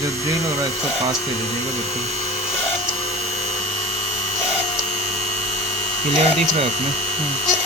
जो ड्रिल हो रहा है इसको पास दे दीजिएगा बिल्कुल। क्लियर दिख रहा है अपने।